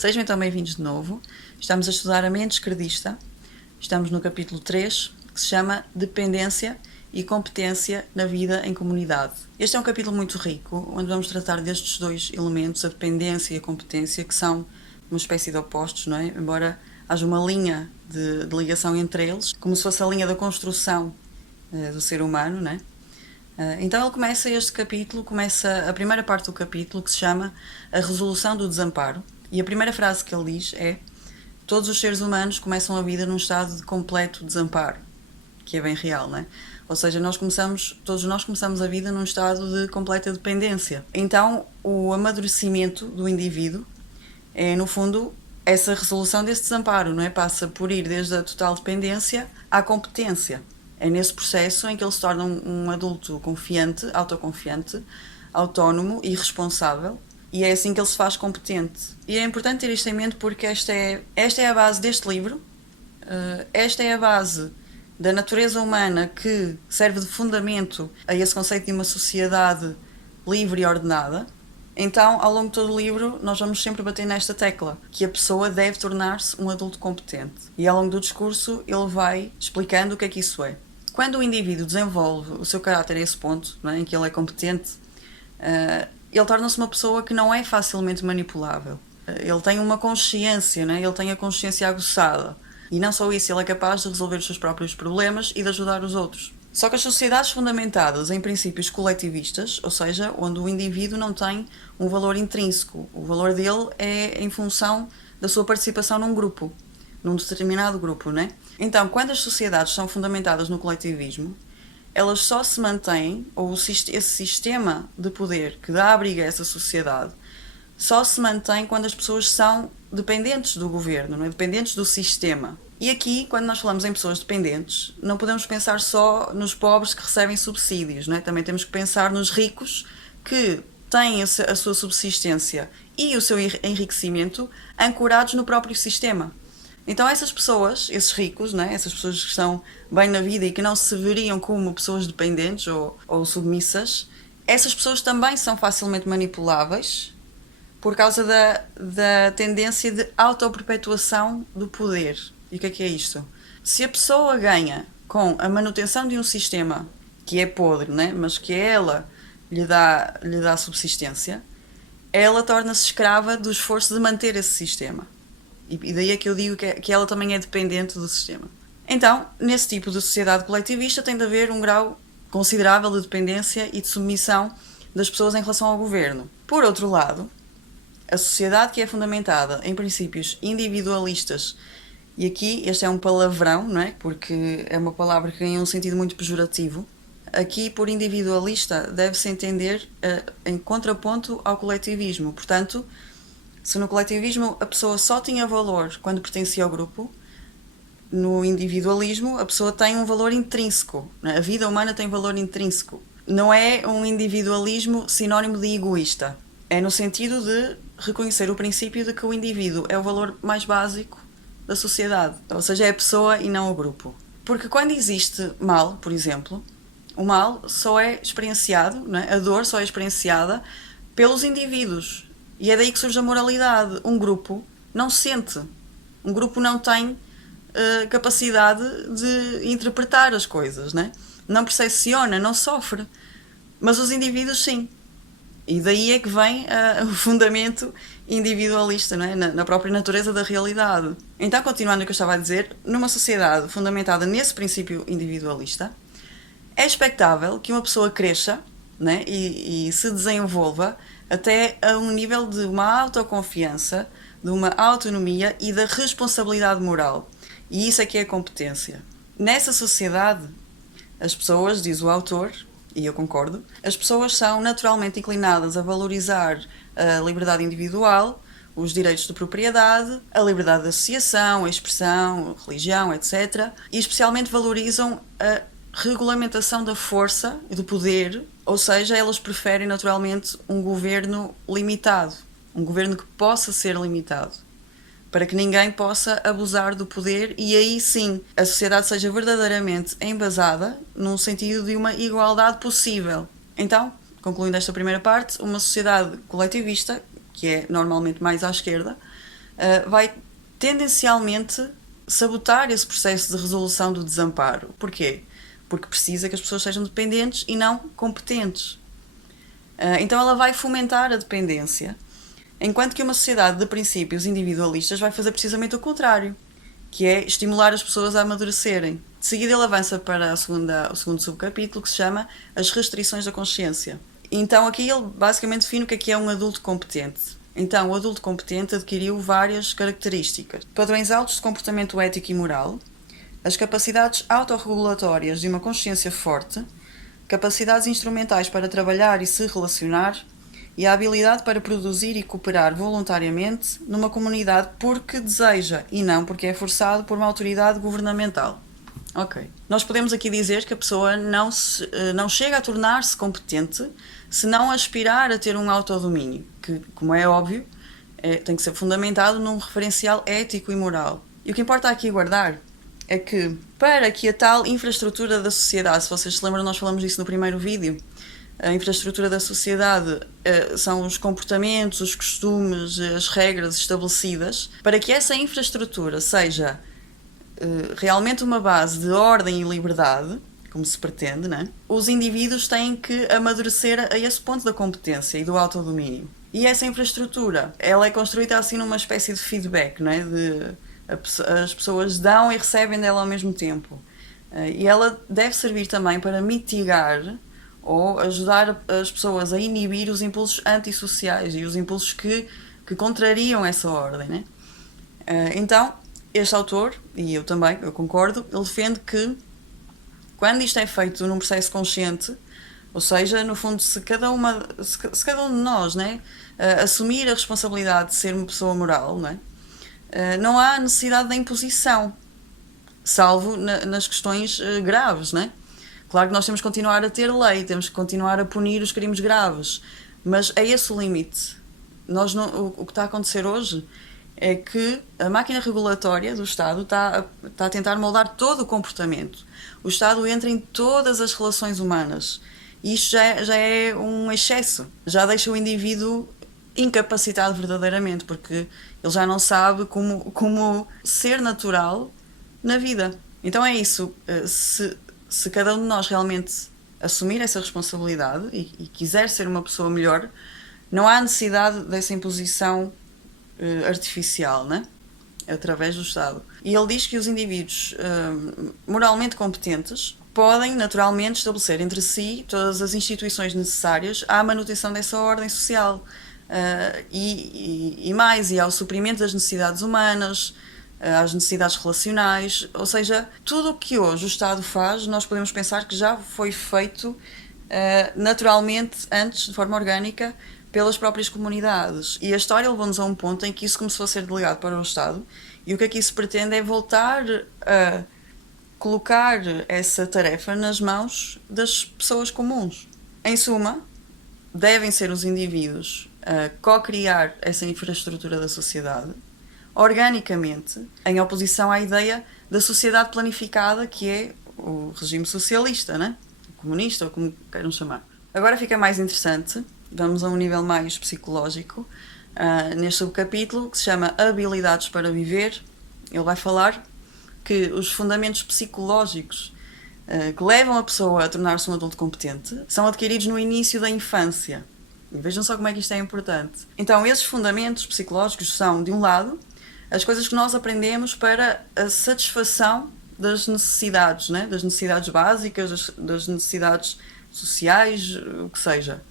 Sejam então bem-vindos de novo. Estamos a estudar a mente esquerdista. Estamos no capítulo 3, que se chama Dependência e Competência na Vida em Comunidade. Este é um capítulo muito rico, onde vamos tratar destes dois elementos, a dependência e a competência, que são uma espécie de opostos, não é? Embora haja uma linha de ligação entre eles, como se fosse a linha da construção do ser humano, não é? Então ele começa este capítulo, começa a primeira parte do capítulo, que se chama A Resolução do Desamparo, e a primeira frase que ele diz é: todos os seres humanos começam a vida num estado de completo desamparo, que é bem real, não é? Ou seja, todos nós começamos a vida num estado de completa dependência. Então, o amadurecimento do indivíduo é, no fundo, essa resolução desse desamparo, não é? Passa por ir desde a total dependência à competência. É nesse processo em que ele se torna um adulto confiante, autoconfiante, autónomo e responsável, e é assim que ele se faz competente. E é importante ter isto em mente porque esta é a base deste livro, esta é a base da natureza humana que serve de fundamento a esse conceito de uma sociedade livre e ordenada. Então, ao longo de todo o livro, nós vamos sempre bater nesta tecla, que a pessoa deve tornar-se um adulto competente. E ao longo do discurso, ele vai explicando o que é que isso é. Quando o indivíduo desenvolve o seu caráter a esse ponto, não é, em que ele é competente, ele torna-se uma pessoa que não é facilmente manipulável. Ele tem uma consciência, não é? Ele tem a consciência aguçada. E não só isso, ele é capaz de resolver os seus próprios problemas e de ajudar os outros. Só que as sociedades fundamentadas em princípios coletivistas, ou seja, onde o indivíduo não tem um valor intrínseco, o valor dele é em função da sua participação num grupo, num determinado grupo, não é? Então, quando as sociedades são fundamentadas no coletivismo, elas só se mantêm, ou esse sistema de poder que dá abrigo a essa sociedade, só se mantém quando as pessoas são dependentes do governo, não é? Dependentes do sistema. E aqui, quando nós falamos em pessoas dependentes, não podemos pensar só nos pobres que recebem subsídios, não é? Também temos que pensar nos ricos que têm a sua subsistência e o seu enriquecimento ancorados no próprio sistema. Então essas pessoas, esses ricos, não é? Essas pessoas que estão bem na vida e que não se veriam como pessoas dependentes ou submissas, essas pessoas também são facilmente manipuláveis por causa da tendência de autoperpetuação do poder. E o que é isto? Se a pessoa ganha com a manutenção de um sistema que é podre, né? Mas que ela lhe dá subsistência, ela torna-se escrava do esforço de manter esse sistema. E daí é que eu digo que ela também é dependente do sistema. Então, nesse tipo de sociedade coletivista tem de haver um grau considerável de dependência e de submissão das pessoas em relação ao governo. Por outro lado, a sociedade que é fundamentada em princípios individualistas, e aqui este é um palavrão, não é? Porque é uma palavra que ganha um sentido muito pejorativo. Aqui, por individualista, deve-se entender em contraponto ao coletivismo. Portanto, se no coletivismo a pessoa só tinha valor quando pertencia ao grupo, no individualismo a pessoa tem um valor intrínseco. Não é? A vida humana tem valor intrínseco. Não é um individualismo sinónimo de egoísta. É no sentido de reconhecer o princípio de que o indivíduo é o valor mais básico da sociedade. Ou seja, é a pessoa e não o grupo. Porque quando existe mal, por exemplo, o mal só é experienciado, não é? A dor só é experienciada pelos indivíduos. E é daí que surge a moralidade. Um grupo não sente. Um grupo não tem capacidade de interpretar as coisas, né? Não percepciona, não sofre. Mas os indivíduos sim. E daí é que vem o fundamento individualista, não é? Na própria natureza da realidade. Então, continuando o que eu estava a dizer, numa sociedade fundamentada nesse princípio individualista, é expectável que uma pessoa cresça, né? e se desenvolva até a um nível de uma autoconfiança, de uma autonomia e da responsabilidade moral. E isso é que é a competência. Nessa sociedade, as pessoas, diz o autor, e eu concordo, as pessoas são naturalmente inclinadas a valorizar a liberdade individual, os direitos de propriedade, a liberdade de associação, a expressão, a religião, etc. E especialmente valorizam a regulamentação da força e do poder, ou seja, elas preferem naturalmente um governo limitado, um governo que possa ser limitado, para que ninguém possa abusar do poder e aí sim a sociedade seja verdadeiramente embasada num sentido de uma igualdade possível. Então, concluindo esta primeira parte, uma sociedade coletivista, que é normalmente mais à esquerda, vai tendencialmente sabotar esse processo de resolução do desamparo. Porquê? Porque precisa que as pessoas sejam dependentes e não competentes. Então ela vai fomentar a dependência, enquanto que uma sociedade de princípios individualistas vai fazer precisamente o contrário, que é estimular as pessoas a amadurecerem. De seguida ele avança para o segundo subcapítulo, que se chama As restrições da consciência. Então aqui ele basicamente define o que é um adulto competente. Então o adulto competente adquiriu várias características: padrões altos de comportamento ético e moral, as capacidades autorregulatórias de uma consciência forte, capacidades instrumentais para trabalhar e se relacionar, e a habilidade para produzir e cooperar voluntariamente numa comunidade porque deseja e não porque é forçado por uma autoridade governamental. Ok. Nós podemos aqui dizer que a pessoa não chega a tornar-se competente se não aspirar a ter um autodomínio, que, como é óbvio, tem que ser fundamentado num referencial ético e moral. E o que importa aqui guardar é que, para que a tal infraestrutura da sociedade, se vocês se lembram, nós falamos disso no primeiro vídeo, a infraestrutura da sociedade são os comportamentos, os costumes, as regras estabelecidas, para que essa infraestrutura seja realmente uma base de ordem e liberdade, como se pretende, né? Os indivíduos têm que amadurecer a esse ponto da competência e do autodomínio. E essa infraestrutura, ela é construída assim numa espécie de feedback, não é? As pessoas dão e recebem dela ao mesmo tempo. E ela deve servir também para mitigar ou ajudar as pessoas a inibir os impulsos antissociais e os impulsos que contrariam essa ordem, né? Então, este autor, e eu também, eu concordo, ele defende que quando isto é feito num processo consciente, ou seja, no fundo, se cada um de nós, né, assumir a responsabilidade de ser uma pessoa moral, né, não há necessidade da imposição, salvo nas questões graves, né? Claro que nós temos que continuar a ter lei, temos que continuar a punir os crimes graves, mas é esse o limite. O que está a acontecer hoje é que a máquina regulatória do Estado está a tentar moldar todo o comportamento. O Estado entra em todas as relações humanas. E isto já é um excesso. Já deixa o indivíduo incapacitado verdadeiramente, porque ele já não sabe como ser natural na vida. Então é isso. Se cada um de nós realmente assumir essa responsabilidade e quiser ser uma pessoa melhor, não há necessidade dessa imposição artificial, né? Através do Estado. E ele diz que os indivíduos moralmente competentes podem naturalmente estabelecer entre si todas as instituições necessárias à manutenção dessa ordem social e ao suprimento das necessidades humanas, às necessidades relacionais, ou seja, tudo o que hoje o Estado faz, nós podemos pensar que já foi feito naturalmente, antes, de forma orgânica, pelas próprias comunidades. E a história levou-nos a um ponto em que isso começou a ser delegado para o Estado, e o que aqui se pretende é voltar a colocar essa tarefa nas mãos das pessoas comuns. Em suma, devem ser os indivíduos a co-criar essa infraestrutura da sociedade, organicamente, em oposição à ideia da sociedade planificada, que é o regime socialista, né? Comunista, ou como queiram chamar. Agora fica mais interessante, vamos a um nível mais psicológico, neste subcapítulo, que se chama Habilidades para Viver. Ele vai falar que os fundamentos psicológicos que levam a pessoa a tornar-se um adulto competente são adquiridos no início da infância. E vejam só como é que isto é importante. Então, esses fundamentos psicológicos são, de um lado, as coisas que nós aprendemos para a satisfação das necessidades, né? Das necessidades básicas, das necessidades sociais, o que seja.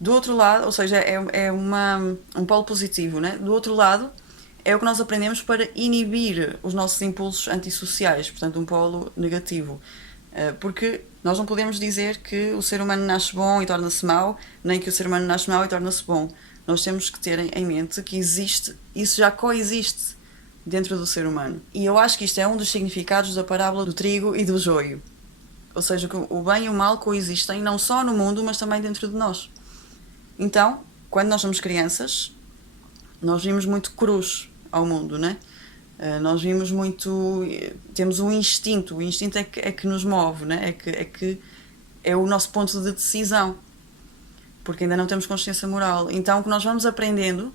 Do outro lado, ou seja, é um polo positivo, né? Do outro lado, é o que nós aprendemos para inibir os nossos impulsos antissociais, portanto, um polo negativo. Porque nós não podemos dizer que o ser humano nasce bom e torna-se mau, nem que o ser humano nasce mau e torna-se bom. Nós temos que ter em mente que isso já coexiste dentro do ser humano. E eu acho que isto é um dos significados da parábola do trigo e do joio. Ou seja, que o bem e o mal coexistem não só no mundo, mas também dentro de nós. Então, quando nós somos crianças, nós vimos muito cruz ao mundo, né? Nós vimos muito... Temos um instinto. O instinto é que nos move, né? É o nosso ponto de decisão. Porque ainda não temos consciência moral. Então, o que nós vamos aprendendo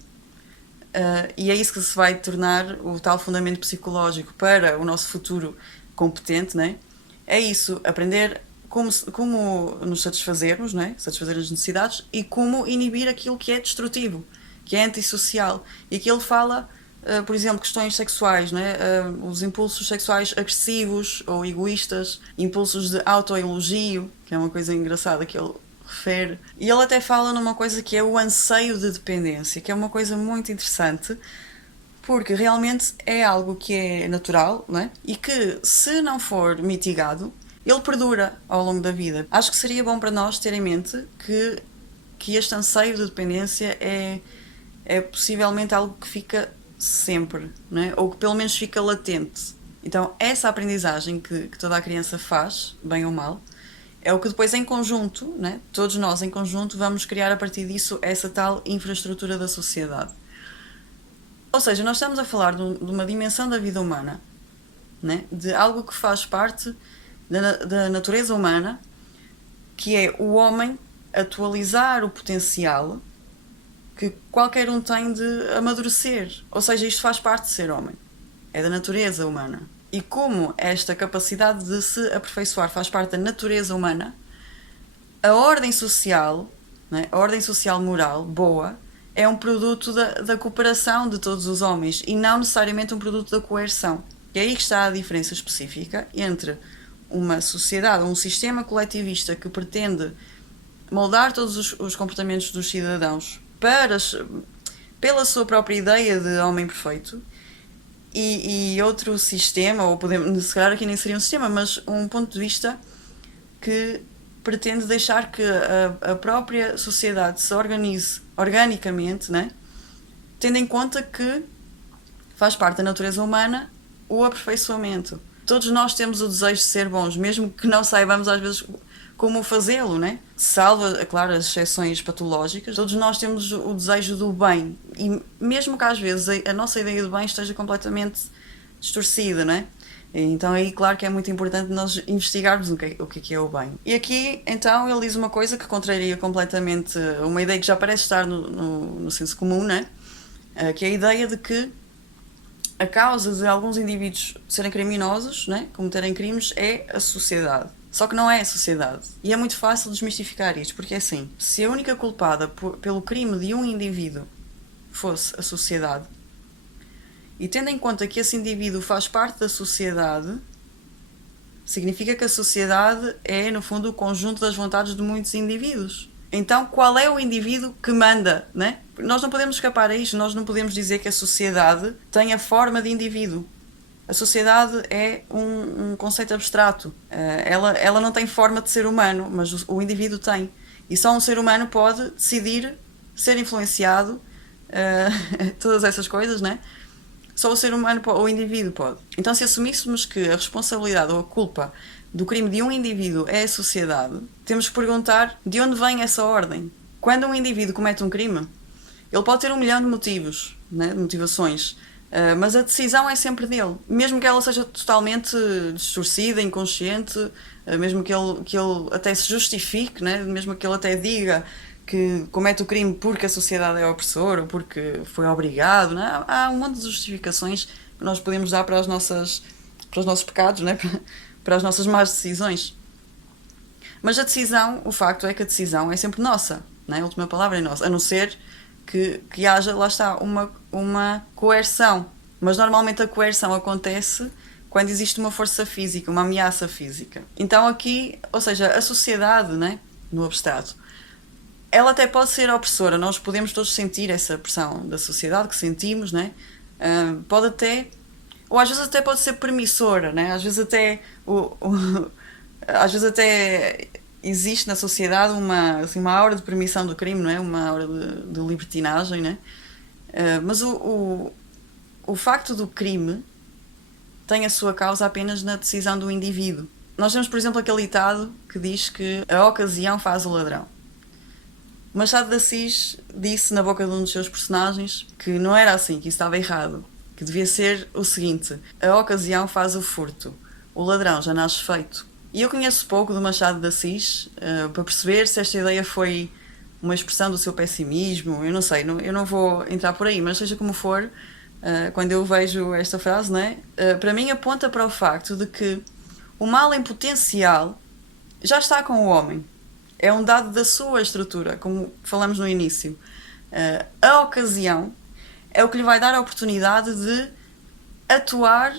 e é isso que se vai tornar o tal fundamento psicológico para o nosso futuro competente, né? É isso, aprender como nos satisfazermos, né? Satisfazer as necessidades e como inibir aquilo que é destrutivo, que é antissocial. E aqui ele fala, por exemplo, questões sexuais, né? Os impulsos sexuais agressivos ou egoístas, impulsos de autoelogio, que é uma coisa engraçada que ele refere. E ele até fala numa coisa que é o anseio de dependência, que é uma coisa muito interessante, porque realmente é algo que é natural, não é? E que, se não for mitigado, ele perdura ao longo da vida. Acho que seria bom para nós ter em mente que este anseio de dependência é possivelmente algo que fica sempre, não é? Ou que pelo menos fica latente. Então, essa aprendizagem que toda a criança faz, bem ou mal, é o que depois em conjunto, né, todos nós em conjunto, vamos criar a partir disso essa tal infraestrutura da sociedade. Ou seja, nós estamos a falar de uma dimensão da vida humana, né, de algo que faz parte da natureza humana, que é o homem atualizar o potencial que qualquer um tem de amadurecer. Ou seja, isto faz parte de ser homem. É da natureza humana. E como esta capacidade de se aperfeiçoar faz parte da natureza humana, a ordem social, né, a ordem social moral boa, é um produto da cooperação de todos os homens e não necessariamente um produto da coerção. E é aí que está a diferença específica entre uma sociedade, um sistema coletivista que pretende moldar todos os comportamentos dos cidadãos pela sua própria ideia de homem perfeito, e outro sistema, ou podemos, se calhar aqui nem seria um sistema, mas um ponto de vista que pretende deixar que a própria sociedade se organize organicamente, né? Tendo em conta que faz parte da natureza humana o aperfeiçoamento. Todos nós temos o desejo de ser bons, mesmo que não saibamos às vezes como fazê-lo, né? Salvo, é claro, as exceções patológicas, todos nós temos o desejo do bem, e mesmo que às vezes a nossa ideia do bem esteja completamente distorcida, né? Então aí claro que é muito importante nós investigarmos o que é o bem. E aqui então ele diz uma coisa que contraria completamente uma ideia que já parece estar no senso comum, né? Que é a ideia de que a causa de alguns indivíduos serem criminosos, né, cometerem crimes, é a sociedade. Só que não é a sociedade. E é muito fácil desmistificar isto, porque é assim, se a única culpada pelo crime de um indivíduo fosse a sociedade, e tendo em conta que esse indivíduo faz parte da sociedade, significa que a sociedade é, no fundo, o conjunto das vontades de muitos indivíduos. Então, qual é o indivíduo que manda, né? Nós não podemos escapar a isto, nós não podemos dizer que a sociedade tem a forma de indivíduo. A sociedade é um conceito abstrato. Ela não tem forma de ser humano, mas o indivíduo tem. E só um ser humano pode decidir ser influenciado, todas essas coisas, né? Só o ser humano, o indivíduo pode. Então, se assumíssemos que a responsabilidade ou a culpa do crime de um indivíduo é a sociedade, temos que perguntar de onde vem essa ordem. Quando um indivíduo comete um crime, ele pode ter 1 milhão de motivos, né, de motivações, mas a decisão é sempre dele. Mesmo que ela seja totalmente distorcida, inconsciente, mesmo que ele até se justifique, né, mesmo que ele até diga que comete o crime porque a sociedade é opressora ou porque foi obrigado, né? Há um monte de justificações que nós podemos dar para os nossos pecados, né? Para as nossas más decisões. Mas a decisão, o facto é que a decisão é sempre nossa, né? A última palavra é nossa, a não ser que haja, lá está, uma coerção. Mas normalmente a coerção acontece quando existe uma força física, uma ameaça física. Então aqui, ou seja, a sociedade, né? No abstrato, ela até pode ser opressora, nós podemos todos sentir essa pressão da sociedade que sentimos, né? Pode até, ou às vezes até pode ser permissora, né? Às vezes até existe na sociedade uma aura de permissão do crime, não é? Uma aura de libertinagem, né? Mas o facto do crime tem a sua causa apenas na decisão do indivíduo. Nós temos, por exemplo, aquele ditado que diz que a ocasião faz o ladrão. Machado de Assis disse na boca de um dos seus personagens que não era assim, que isso estava errado, que devia ser o seguinte: a ocasião faz o furto, o ladrão já nasce feito. E eu conheço pouco do Machado de Assis para perceber se esta ideia foi uma expressão do seu pessimismo, eu não sei, eu não vou entrar por aí, mas seja como for, quando eu vejo esta frase, não é? Para mim aponta para o facto de que o mal em potencial já está com o homem. É um dado da sua estrutura, como falamos no início. A ocasião é o que lhe vai dar a oportunidade de atuar,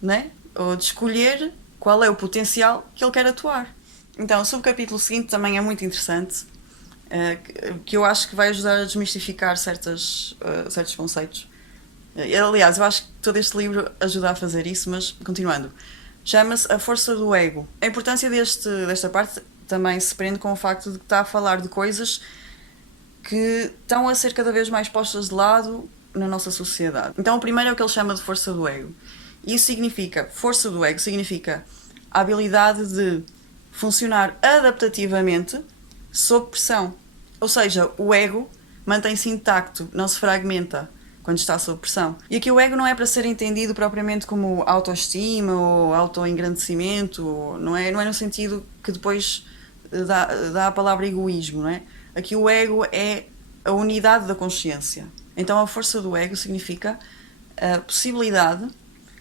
né? Ou de escolher qual é o potencial que ele quer atuar. Então, o subcapítulo seguinte também é muito interessante, que eu acho que vai ajudar a desmistificar certos conceitos. Aliás, eu acho que todo este livro ajuda a fazer isso, mas continuando. Chama-se A Força do Ego. A importância desta parte também se prende com o facto de que está a falar de coisas que estão a ser cada vez mais postas de lado na nossa sociedade. Então, o primeiro é o que ele chama de força do ego. Isso significa, força do ego significa a habilidade de funcionar adaptativamente sob pressão. Ou seja, o ego mantém-se intacto, não se fragmenta quando está sob pressão. E aqui o ego não é para ser entendido propriamente como autoestima ou autoengrandecimento, não é no sentido que depois dá a palavra egoísmo, não é? Aqui o ego é a unidade da consciência. Então a força do ego significa a possibilidade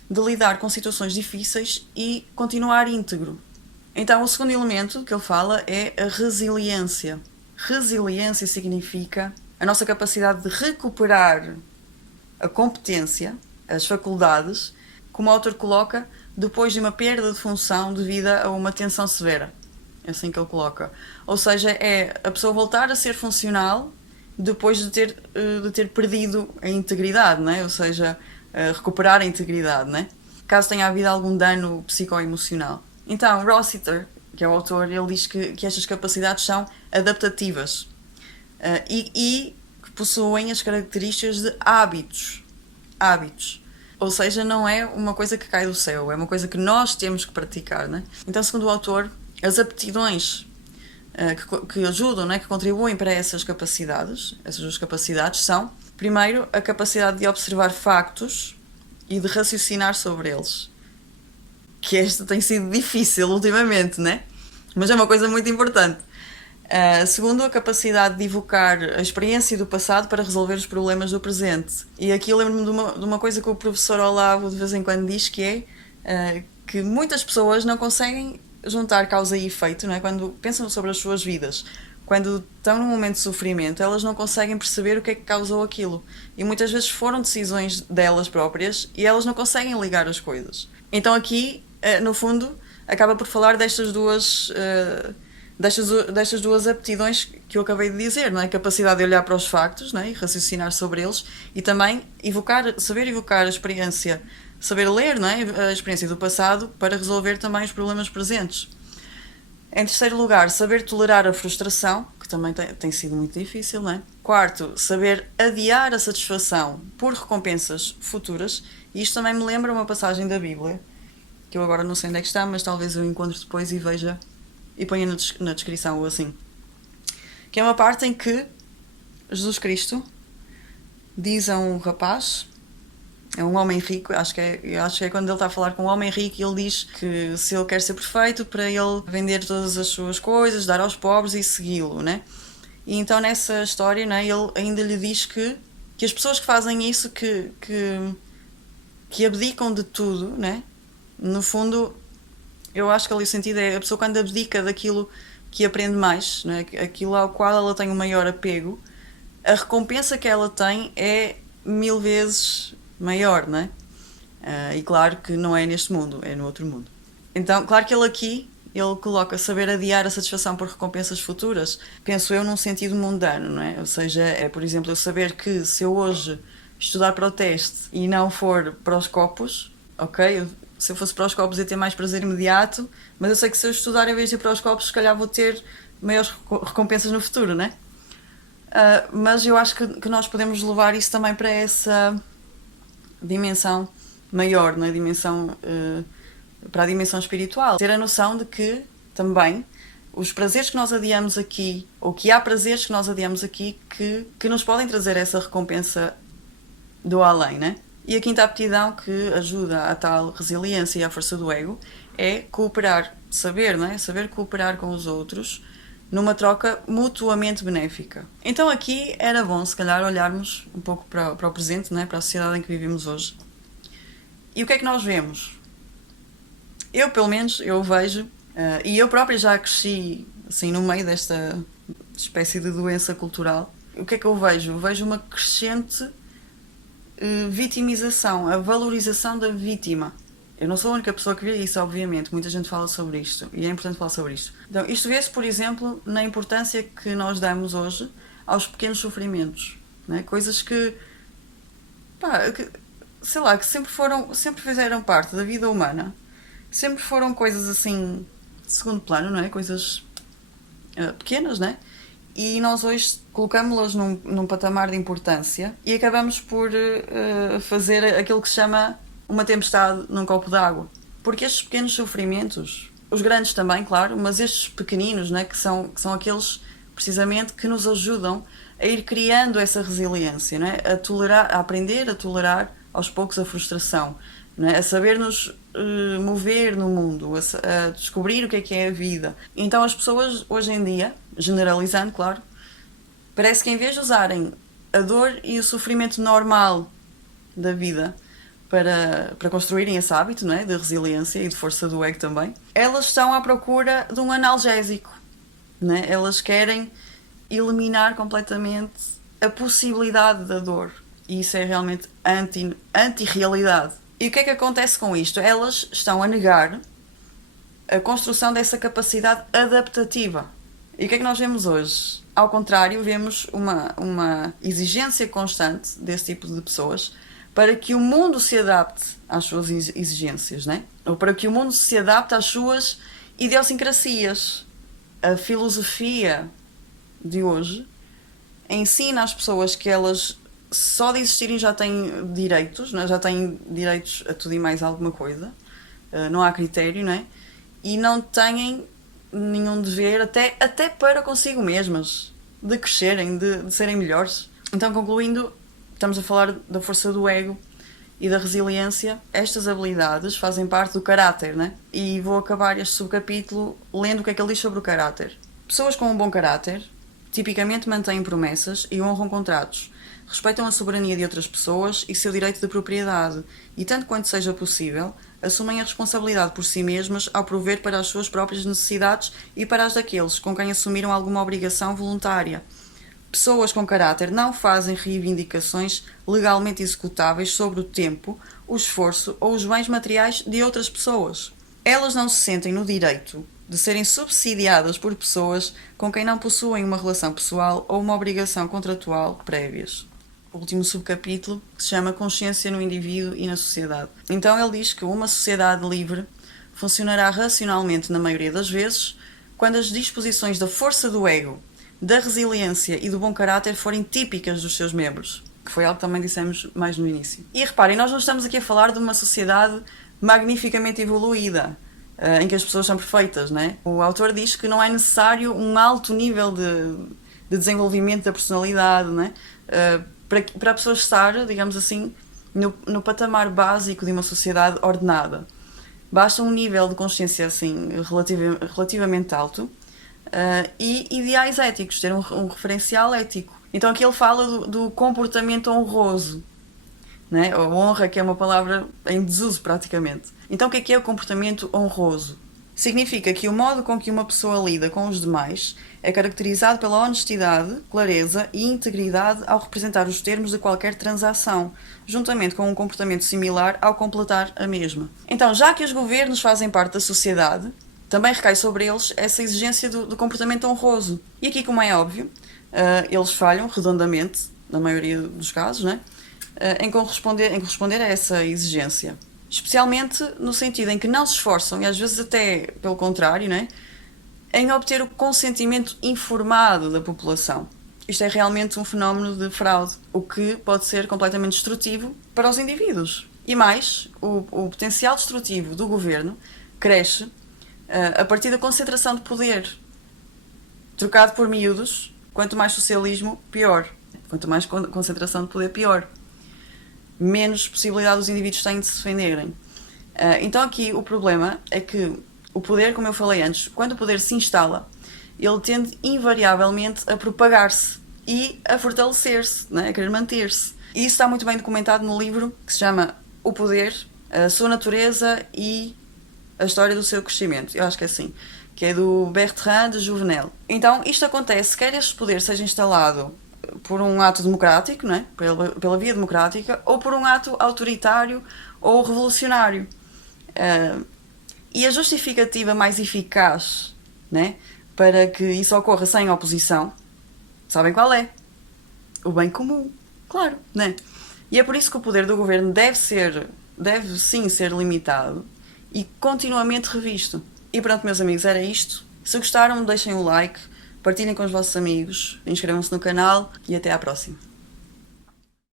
de lidar com situações difíceis e continuar íntegro. Então o segundo elemento que ele fala é a resiliência. Resiliência significa a nossa capacidade de recuperar a competência, as faculdades, como o autor coloca, depois de uma perda de função devido a uma tensão severa. É assim que ele coloca. Ou seja, é a pessoa voltar a ser funcional depois de ter perdido a integridade, não é? Ou seja, recuperar a integridade, não é? Caso tenha havido algum dano psicoemocional. Então, Rossiter, que é o autor, ele diz que estas capacidades são adaptativas e que possuem as características de hábitos. Ou seja, não é uma coisa que cai do céu, é uma coisa que nós temos que praticar, não é? Então, segundo o autor, as aptidões que ajudam, né, que contribuem para essas duas capacidades são, primeiro, a capacidade de observar factos e de raciocinar sobre eles. Que esta tem sido difícil ultimamente, né? Mas é uma coisa muito importante. Segundo, a capacidade de evocar a experiência do passado para resolver os problemas do presente. E aqui eu lembro-me de uma coisa que o professor Olavo de vez em quando diz, que é que muitas pessoas não conseguem juntar causa e efeito, não é? Quando pensam sobre as suas vidas, quando estão num momento de sofrimento, elas não conseguem perceber o que é que causou aquilo. E muitas vezes foram decisões delas próprias e elas não conseguem ligar as coisas. Então aqui, no fundo, acaba por falar destas duas aptidões que eu acabei de dizer, não é? A capacidade de olhar para os factos, não é? E raciocinar sobre eles, e também saber evocar a experiência, saber ler, não é? A experiência do passado para resolver também os problemas presentes. Em terceiro lugar, saber tolerar a frustração, que também tem sido muito difícil, não é? Quarto, saber adiar a satisfação por recompensas futuras, e isto também me lembra uma passagem da Bíblia, que eu agora não sei onde é que está, mas talvez eu encontre depois e veja e ponha na descrição ou assim. Que é uma parte em que Jesus Cristo diz a um rapaz, é um homem rico, acho que é quando ele está a falar com um homem rico, e ele diz que se ele quer ser perfeito, para ele vender todas as suas coisas, dar aos pobres e segui-lo, né? E então nessa história, né, ele ainda lhe diz que as pessoas que fazem isso, que abdicam de tudo, né? No fundo, eu acho que ali o sentido é a pessoa quando abdica daquilo que aprende mais, né? Aquilo ao qual ela tem um maior apego, a recompensa que ela tem é 1000 vezes maior, não é? E claro que não é neste mundo, é no outro mundo. Então, claro que ele coloca saber adiar a satisfação por recompensas futuras, penso eu num sentido mundano, não é? Ou seja, é, por exemplo, eu saber que se eu hoje estudar para o teste e não for para os copos, ok, se eu fosse para os copos ia ter mais prazer imediato, mas eu sei que se eu estudar em vez de ir para os copos, se calhar vou ter maiores recompensas no futuro, não é? Mas eu acho que nós podemos levar isso também para essa dimensão maior, na dimensão, para a dimensão espiritual. Ter a noção de que também os prazeres que nós adiamos aqui, ou que há prazeres que nós adiamos aqui que nos podem trazer essa recompensa do além, né? E a quinta aptidão que ajuda a tal resiliência e à força do ego é cooperar, saber, não é? Saber cooperar com os outros numa troca mutuamente benéfica. Então aqui era bom, se calhar, olharmos um pouco para o presente, não é? Para a sociedade em que vivemos hoje. E o que é que nós vemos? Eu, pelo menos, eu vejo, e eu própria já cresci assim, no meio desta espécie de doença cultural. O que é que eu vejo? Eu vejo uma crescente vitimização, a valorização da vítima. Eu não sou a única pessoa que vê isso, obviamente. Muita gente fala sobre isto e é importante falar sobre isto. Então, isto vê-se, por exemplo, na importância que nós damos hoje aos pequenos sofrimentos, né? Coisas que, sei lá, que sempre fizeram parte da vida humana, sempre foram coisas assim de segundo plano, não é? Coisas pequenas, né? E nós hoje colocámos-las num patamar de importância e acabamos por fazer aquilo que se chama uma tempestade num copo d'água. Porque estes pequenos sofrimentos, os grandes também, claro, mas estes pequeninos, né, que são aqueles precisamente que nos ajudam a ir criando essa resiliência, né? A tolerar, a aprender a tolerar aos poucos a frustração, né? A saber-nos mover no mundo, a descobrir o que é a vida. Então as pessoas hoje em dia, generalizando, claro, parece que em vez de usarem a dor e o sofrimento normal da vida para construírem esse hábito, não é? De resiliência e de força do ego também, elas estão à procura de um analgésico, não é? Elas querem eliminar completamente a possibilidade da dor e isso é realmente anti-realidade. E o que é que acontece com isto? Elas estão a negar a construção dessa capacidade adaptativa. E o que é que nós vemos hoje? Ao contrário, vemos uma exigência constante desse tipo de pessoas para que o mundo se adapte às suas exigências, né? Ou para que o mundo se adapte às suas idiosincrasias. A filosofia de hoje ensina às pessoas que elas só de existirem já têm direitos, né? Já têm direitos a tudo e mais alguma coisa, não há critério, né? E não têm nenhum dever, até para consigo mesmas, de crescerem, de serem melhores. Então, concluindo, estamos a falar da força do ego e da resiliência. Estas habilidades fazem parte do caráter, né? E vou acabar este subcapítulo lendo o que é que ele diz sobre o caráter. Pessoas com um bom caráter tipicamente mantêm promessas e honram contratos, respeitam a soberania de outras pessoas e seu direito de propriedade e, tanto quanto seja possível, assumem a responsabilidade por si mesmas ao prover para as suas próprias necessidades e para as daqueles com quem assumiram alguma obrigação voluntária. Pessoas com caráter não fazem reivindicações legalmente executáveis sobre o tempo, o esforço ou os bens materiais de outras pessoas. Elas não se sentem no direito de serem subsidiadas por pessoas com quem não possuem uma relação pessoal ou uma obrigação contratual prévias. O último subcapítulo, que se chama Consciência no Indivíduo e na Sociedade. Então ele diz que uma sociedade livre funcionará racionalmente na maioria das vezes quando as disposições da força do ego, da resiliência e do bom caráter forem típicas dos seus membros, que foi algo que também dissemos mais no início. E reparem, nós não estamos aqui a falar de uma sociedade magnificamente evoluída, em que as pessoas são perfeitas, não é? O autor diz que não é necessário um alto nível de desenvolvimento da personalidade, não é? Para a pessoa estar, digamos assim, no patamar básico de uma sociedade ordenada. Basta um nível de consciência assim, relativamente alto e ideais éticos, ter um referencial ético. Então aqui ele fala do comportamento honroso, né? A honra, que é uma palavra em desuso praticamente. Então o que é o comportamento honroso? Significa que o modo com que uma pessoa lida com os demais é caracterizado pela honestidade, clareza e integridade ao representar os termos de qualquer transação, juntamente com um comportamento similar ao completar a mesma. Então, já que os governos fazem parte da sociedade, também recai sobre eles essa exigência do comportamento honroso. E aqui, como é óbvio, eles falham redondamente, na maioria dos casos, né? Em corresponder a essa exigência. Especialmente no sentido em que não se esforçam, e às vezes até pelo contrário, né? Em obter o consentimento informado da população. Isto é realmente um fenómeno de fraude, o que pode ser completamente destrutivo para os indivíduos. E mais, o potencial destrutivo do governo cresce a partir da concentração de poder. Trocado por miúdos, quanto mais socialismo, pior. Quanto mais concentração de poder, pior. Menos possibilidade os indivíduos têm de se defenderem. Então aqui o problema é que o poder, como eu falei antes, quando o poder se instala ele tende invariavelmente a propagar-se e a fortalecer-se, né? A querer manter-se. E isso está muito bem documentado no livro que se chama O Poder, a Sua Natureza e a História do Seu Crescimento. Eu acho que é assim, que é do Bertrand de Jouvenel. Então, isto acontece, quer este poder seja instalado por um ato democrático, não é? Pela via democrática, ou por um ato autoritário ou revolucionário. E a justificativa mais eficaz, né, para que isso ocorra sem oposição, sabem qual é? O bem comum, claro, né? E é por isso que o poder do governo deve sim ser limitado e continuamente revisto. E pronto, meus amigos, era isto. Se gostaram, deixem o like, partilhem com os vossos amigos, inscrevam-se no canal e até à próxima.